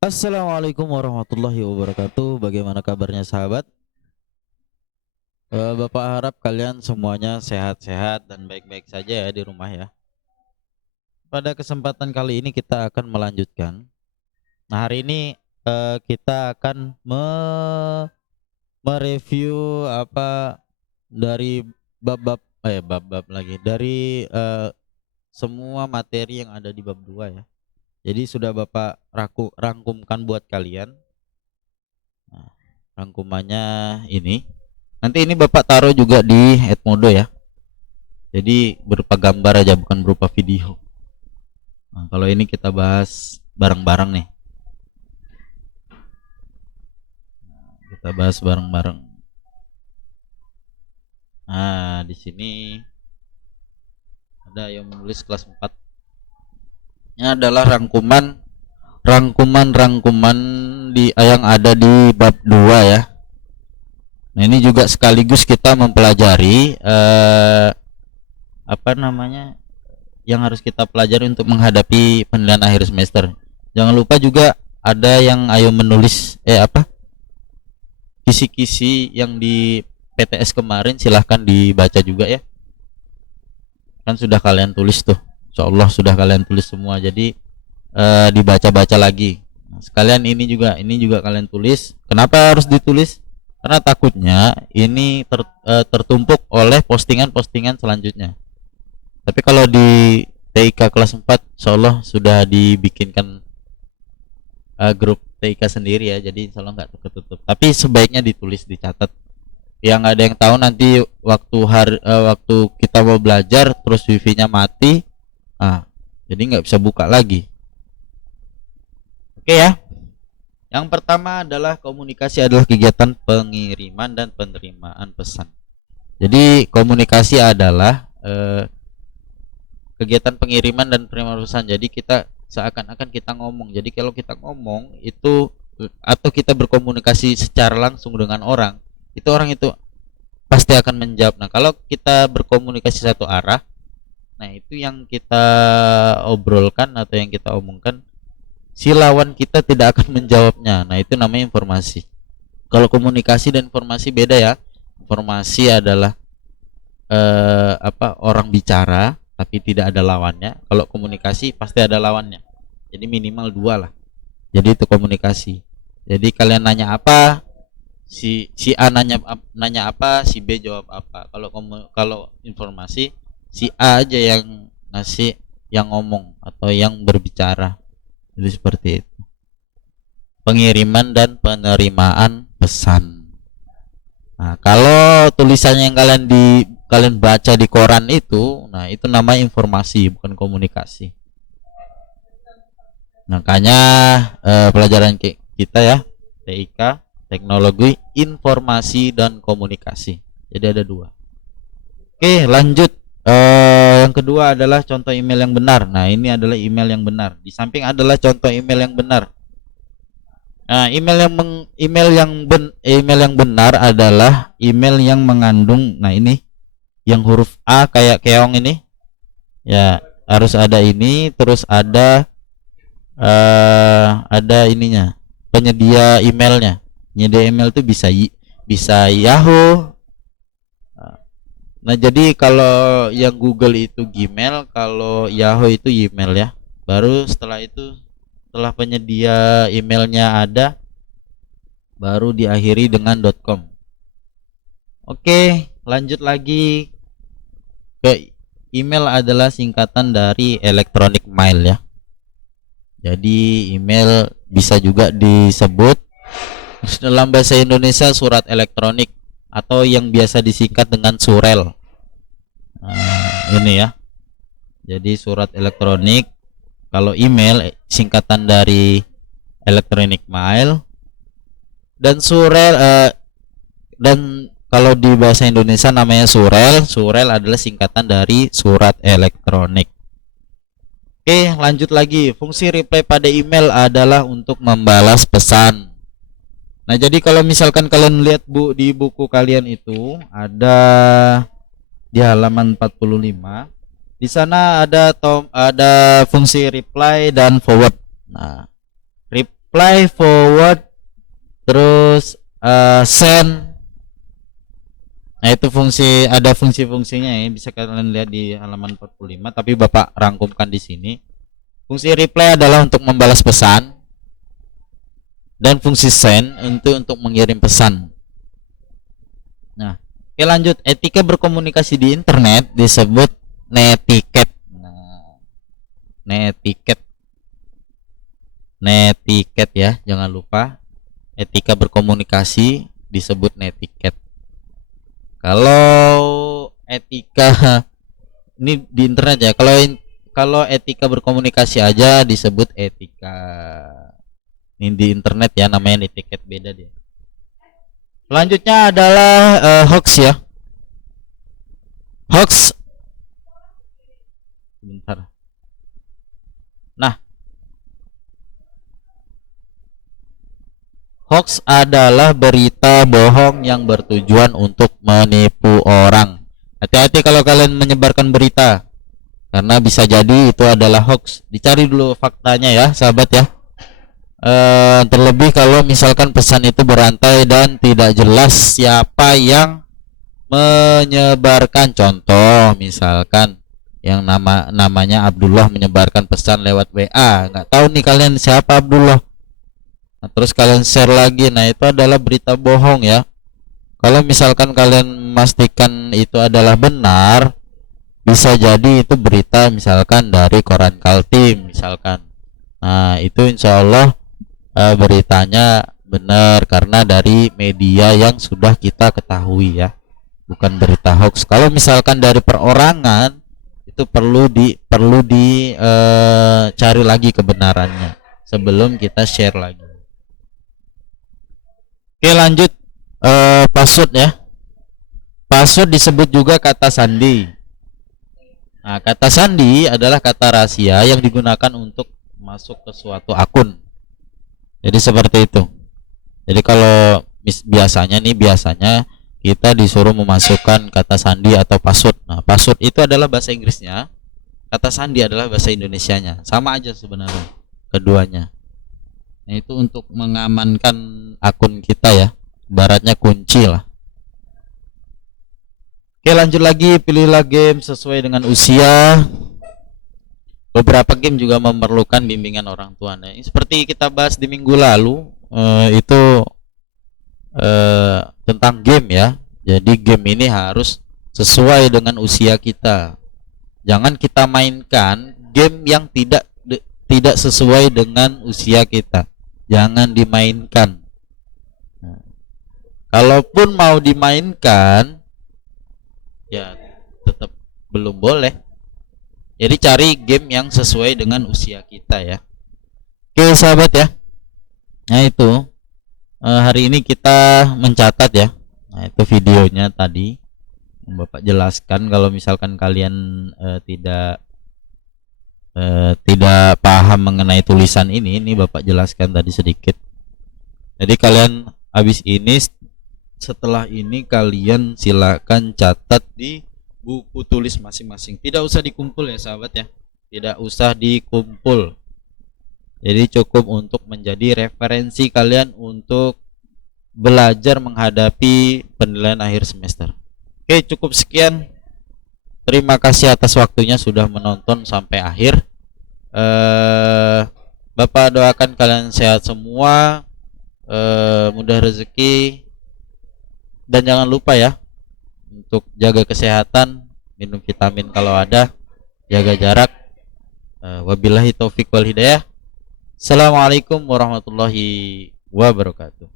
Assalamualaikum warahmatullahi wabarakatuh. Bagaimana kabarnya sahabat? Bapak harap kalian semuanya sehat-sehat dan baik-baik saja ya di rumah ya. Pada kesempatan kali ini kita akan melanjutkan. Nah, hari ini kita akan mereview apa dari bab-bab lagi dari semua materi yang ada di bab 2 ya. Jadi sudah Bapak rangkumkan buat kalian. Nah, rangkumannya ini. Nanti ini Bapak taruh juga di Edmodo ya. Jadi berupa gambar aja, bukan berupa video. Nah, kalau ini kita bahas bareng-bareng nih. Kita bahas bareng-bareng. Nah, di sini ada yang menulis kelas 4. Ini adalah rangkuman yang ada di bab 2 ya. Nah, ini juga sekaligus kita mempelajari apa namanya yang harus kita pelajari untuk menghadapi penilaian akhir semester. Jangan lupa juga ada yang ayo menulis kisi-kisi yang di PTS kemarin, silahkan dibaca juga ya. Kan sudah kalian tulis tuh. Insyaallah sudah kalian tulis semua. Jadi dibaca-baca lagi. Nah, sekalian ini juga kalian tulis. Kenapa harus ditulis? Karena takutnya ini tertumpuk oleh postingan-postingan selanjutnya. Tapi kalau di TIK kelas 4 insyaallah sudah dibikinkan grup TIK sendiri ya, jadi insyaallah nggak tertutup. Tapi sebaiknya ditulis, dicatat. Yang ada yang tahu nanti waktu kita mau belajar terus wifi-nya mati, jadi nggak bisa buka lagi. Oke ya. Yang pertama adalah komunikasi adalah kegiatan pengiriman dan penerimaan pesan. Jadi komunikasi adalah kegiatan pengiriman dan penerimaan pesan. Jadi kita seakan-akan kita ngomong. Jadi kalau kita ngomong itu atau kita berkomunikasi secara langsung dengan orang itu pasti akan menjawab. Nah, kalau kita berkomunikasi satu arah, nah itu yang kita obrolkan atau yang kita omongkan, si lawan kita tidak akan menjawabnya. Nah, itu namanya informasi. Kalau komunikasi dan informasi beda ya. Informasi adalah orang bicara tapi tidak ada lawannya. Kalau komunikasi pasti ada lawannya. Jadi minimal dua lah. Jadi itu komunikasi. Jadi kalian nanya apa, si A nanya apa, si B jawab apa. Kalau informasi, si A aja yang ngasih, yang ngomong atau yang berbicara. Jadi seperti itu. Pengiriman dan penerimaan pesan. Nah, kalau tulisannya yang kalian baca di koran itu, nah itu namanya informasi, bukan komunikasi. Makanya pelajaran kita ya, TIK, teknologi informasi dan komunikasi. Jadi ada dua. Oke, lanjut. Yang kedua adalah contoh email yang benar. Nah, ini adalah email yang benar. Di samping adalah contoh email yang benar. Nah, email yang benar adalah email yang mengandung, nah ini yang huruf A kayak keong ini. Ya, harus ada ini, terus ada ininya. Penyedia emailnya. Penyedia email itu bisa Yahoo. Nah, jadi kalau yang Google itu Gmail, kalau Yahoo itu email ya. Baru setelah penyedia emailnya ada, baru diakhiri dengan .com. Oke, lanjut lagi ke email adalah singkatan dari electronic mail ya. Jadi email bisa juga disebut dalam bahasa Indonesia surat elektronik atau yang biasa disingkat dengan surel. Nah, ini ya. Jadi surat elektronik. Kalau email singkatan dari electronic mail. Dan surel dan kalau di bahasa Indonesia namanya surel. Surel adalah singkatan dari surat elektronik. Oke, lanjut lagi. Fungsi reply pada email adalah untuk membalas pesan. Nah, jadi kalau misalkan kalian lihat di buku kalian itu ada di halaman 45. Di sana ada fungsi reply dan forward. Nah, reply, forward, terus send. Nah, itu ada fungsi-fungsinya ya, bisa kalian lihat di halaman 45, tapi Bapak rangkumkan di sini. Fungsi reply adalah untuk membalas pesan, dan fungsi send untuk mengirim pesan. Nah, oke, lanjut. Etika berkomunikasi di internet disebut netiquette. Nah, netiquette ya, jangan lupa. Etika berkomunikasi disebut netiquette. Kalau etika ini di internet ya, kalau etika berkomunikasi aja disebut etika. Ini di internet ya, namanya netiquette, beda dia. Selanjutnya adalah hoax ya. Hoax. Bentar. Nah, hoax adalah berita bohong yang bertujuan untuk menipu orang. Hati-hati kalau kalian menyebarkan berita, karena bisa jadi itu adalah hoax. Dicari dulu faktanya ya, sahabat ya. Terlebih kalau misalkan pesan itu berantai dan tidak jelas siapa yang menyebarkan. Contoh misalkan yang namanya Abdullah menyebarkan pesan lewat WA, nggak tahu nih kalian siapa Abdullah. Nah, terus kalian share lagi, nah itu adalah berita bohong ya. Kalau misalkan kalian memastikan itu adalah benar, bisa jadi itu berita misalkan dari koran Kaltim misalkan. Nah itu insya Allah beritanya benar karena dari media yang sudah kita ketahui ya, bukan berita hoax. Kalau misalkan dari perorangan, itu perlu cari lagi kebenarannya sebelum kita share lagi. Oke, lanjut. Password ya. Password disebut juga kata sandi. Nah, kata sandi adalah kata rahasia yang digunakan untuk masuk ke suatu akun. Jadi seperti itu. Jadi kalau biasanya kita disuruh memasukkan kata sandi atau password. Nah, password itu adalah bahasa Inggrisnya, kata sandi adalah bahasa Indonesianya. Sama aja sebenarnya keduanya. Nah, itu untuk mengamankan akun kita ya, ibaratnya kunci lah. Oke, lanjut lagi. Pilihlah game sesuai dengan usia. Beberapa game juga memerlukan bimbingan orang tuanya. Seperti kita bahas di minggu lalu, itu tentang game ya. Jadi game ini harus sesuai dengan usia kita. Jangan kita mainkan game yang tidak sesuai dengan usia kita. Jangan dimainkan. Nah, kalaupun mau dimainkan, ya tetap belum boleh. Jadi cari game yang sesuai dengan usia kita ya. Oke sahabat ya. Nah itu hari ini kita mencatat ya. Nah itu videonya tadi Bapak jelaskan. Kalau misalkan kalian tidak paham mengenai tulisan ini Bapak jelaskan tadi sedikit. Jadi kalian habis ini, setelah ini kalian silakan catat di buku tulis masing-masing. Tidak usah dikumpul ya sahabat ya, tidak usah dikumpul. Jadi cukup untuk menjadi referensi kalian untuk belajar menghadapi penilaian akhir semester. Oke, cukup sekian. Terima kasih atas waktunya sudah menonton sampai akhir. Bapak doakan kalian sehat semua, mudah rezeki, dan jangan lupa ya untuk jaga kesehatan, minum vitamin kalau ada, jaga jarak. Wabillahi taufik wal hidayah. Assalamualaikum warahmatullahi wabarakatuh.